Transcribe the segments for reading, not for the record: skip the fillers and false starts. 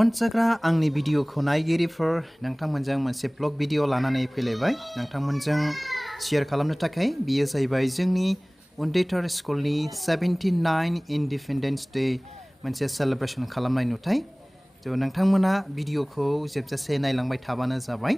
अनसाग्रा आंनि भिडिअखौ नायगिरिफोर नोंथांमोनजों मोनसे ब्लग भिडिअ लानानै फैलायबाय नोंथांमोनजों शेयार खालामनो थाखाय बियो जाहैबाय जोंनि उन्दैथार स्कुलनि 79 इन्डिपेन्डेन्स डे मोनसे सेलिब्रेशन खालामनाय नुथाय थ' नोंथांमोना भिडिअखौ जोबजासे नायलांबाय थाबानो जाबाय।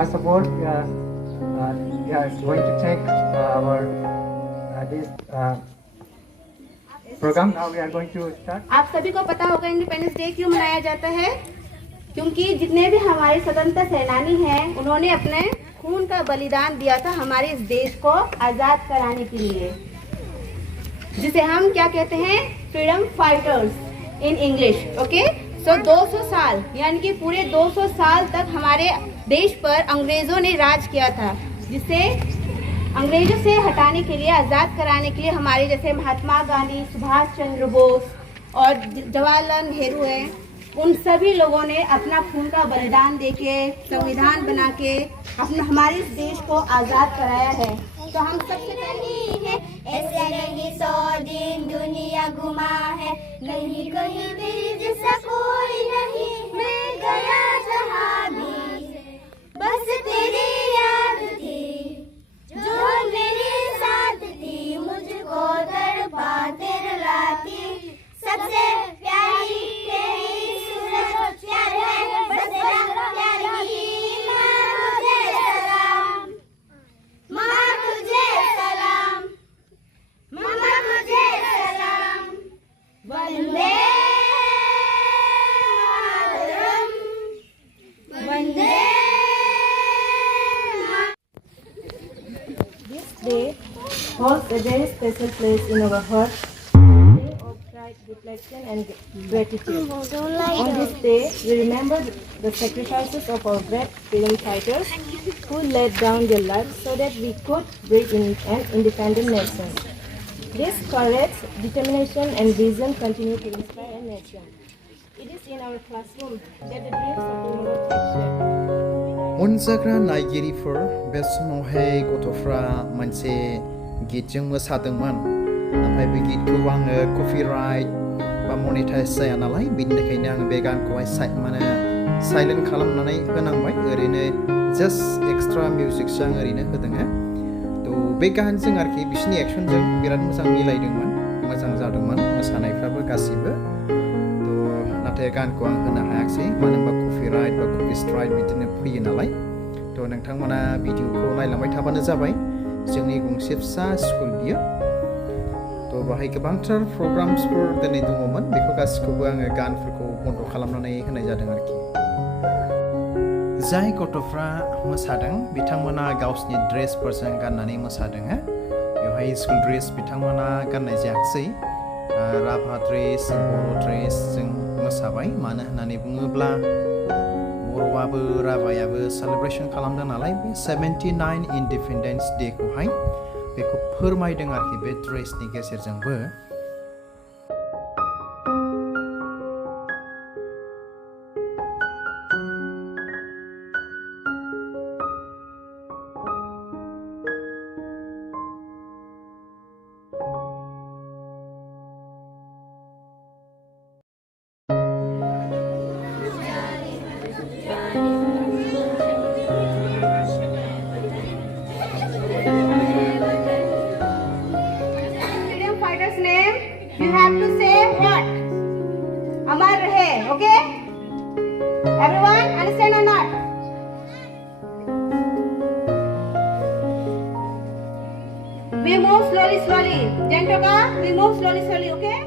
First of all, we are going to take our this program. Now we are going to start. आप सभी को पता होगा इंडिपेंडेंस डे क्यों मनाया जाता है? क्योंकि जितने भी हमारे स्वतंत्रता सेनानी हैं, उन्होंने अपने खून का बलिदान दिया था हमारे इस देश को आजाद कराने के लिए, जिसे हम क्या कहते हैं? Freedom fighters in English. Okay, so 200 साल यानी कि पूरे 200 साल तक हमारे देश पर अंग्रेजों ने राज किया था, जिसे अंग्रेजों से हटाने के लिए, आज़ाद कराने के लिए हमारे जैसे महात्मा गांधी, सुभाष चंद्र बोस और जवाहरलाल नेहरू हैं, उन सभी लोगों ने अपना खून का बलिदान देके संविधान बना के अपना हमारे इस देश को आज़ाद कराया है। तो हम सबसे पहले है ऐसे नहीं 100 दिन दुनिया घुमा है, नहीं कहीं भी जैसा कोई नहीं, मैं गया जहाँ भी बस तेरी याद थी, जो मेरे साथ थी, मुझको तड़पाते रुलाती, सबसे प्यारी तेरी सूरत प्यार है, बस प्यारी माँ तुझे सलाम, मम्मा तुझे सलाम, वंदे मातरम, वंदे। Day holds a very special place in our heart, a day of pride, reflection and gratitude. On this day, we remember the sacrifices of our brave freedom fighters who laid down their lives so that we could breathe in an independent nation. This courage, determination and vision continue to inspire a nation. It is in our classroom that the dreams of tomorrow take shape. अनसाग्रा नायगिरिफोर बे समावहाय गथ'फ्रा मोनसे गितजों मोसादोंमोन, ओमफ्राय बे गितखौ आङो copyright बा monetise जाया नालाय, बिनि थाखायनो आङो बे गानखौहाय साइलेन्ट खालामनानै होनांबाय, ओरैनो जास्ट एक्सट्रा मिउजिकसो आं ओरैनो होदों। थ' बे गानजों आरोखि बिसिनि एक्सनजों बिराद मोजां मिलायदोंमोन, मोजां जादोंमोन मोसानायफ्राबो गासिबो। नाथाय गानखौ आं होनो हायाखिसै, मानो होनबा कपिराइट बा कपि स्ट्राइक बिदिनो फैयो नालाय। थ' नोंथांमोना भिडिअखौ नायलांबाय थाबानो जाबाय। जोंनि गंसे फिसा स्कुल बियो, थ' बाहाय गोबांथार प्रग्राम्सफोर दिनै दङमोन, बेखौ गासिखौबो आङो गानफोरखौ बन्द' खालामनानै होनाय जादों आरोखि। जाय गथ'फ्रा मोसादों बिथांमोना गावसिनि ड्रेसफोरजों गाननानै मोसादों। बेवहाय स्कुल ड्रेस बिथांमोना गाननाय जायाखिसै, राभा ड्रेस, बर' ड्रेसजों मोसाबाय। मानो होननानै बुङोब्ला बर'आबो राभायाबो सेलिब्रेशन खालामदों नालाय बे 79 इन्डिपेन्डेन्स डेखौहाय, बेखौ फोरमायदों आरोखि बे ड्रेसनि गेजेरजोंबो। slowly. Jentoka, we move slowly, slowly, okay?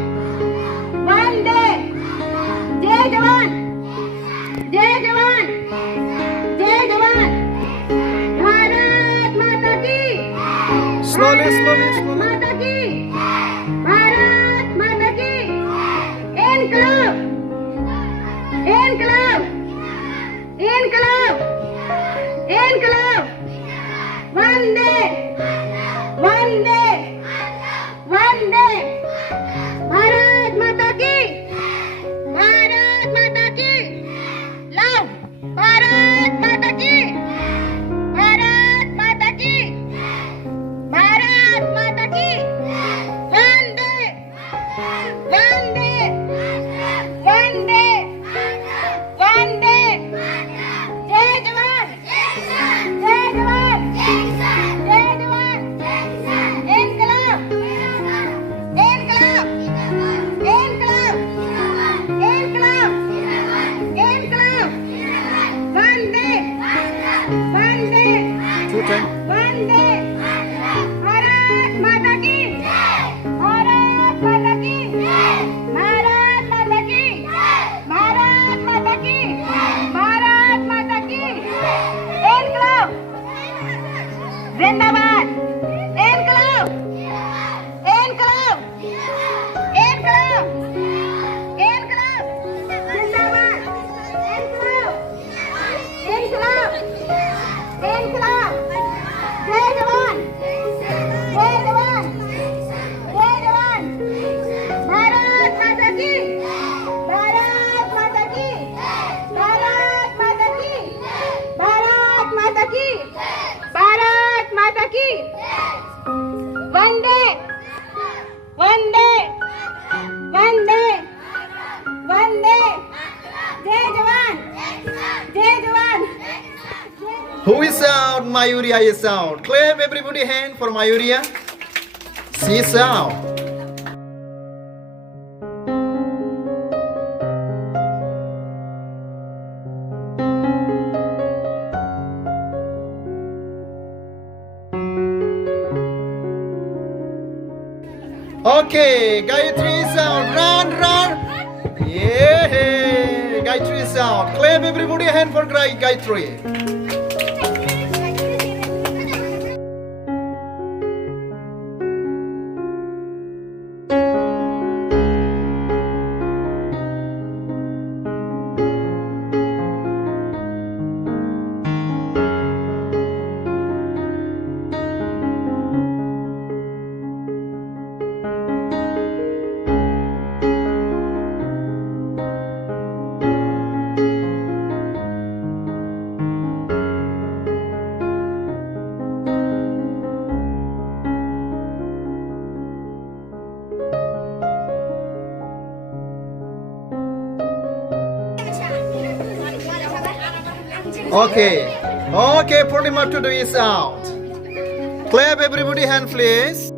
One day, Jai Jawan, Jai Jawan, Jai Jawan, Bharat Mata Ki, Slowly, slowly, slowly. Mata Ki, Bharat Mata Ki, Include, Include, Include, Include, one day, one day, one day, Bharat Mata Ki, Bharat Mata Ki, love, Bharat Mata Ki, Bharat Mata Ki, Bharat Mata Ki, one day, one day, one day, one day, Jai Jawan, Jai Jawan, Jai Jawan, Include, Include, Include, Include, Include, one day, one day, Two times. one day, Bharat Mata Ki, Bharat Mata Ki, Bharat Mata Ki, Bharat Mata Ki, Bharat Mata Ki, Include, Zindabad, Include, Include, Include, Include, Zindabad, Include, Include, Include, Jai Jawan, Jai Jawan, Jai Jawan, Bharat Mata Ki, Bharat Mata Ki, Bharat Mata Ki, Bharat Mata Ki, Bharat Mata Ki, one day, one day, one day, one day, Jai Jawan, Jai Jawan. Who is out? Mayuriya is out. Clap everybody hand for Mayuriya. She is out. Okay, Gayatri is out. Run, run. Yeah, Gayatri is out. Clap everybody hand for Gayatri. Okay, Purnima Tudu is out. Clap everybody hand please.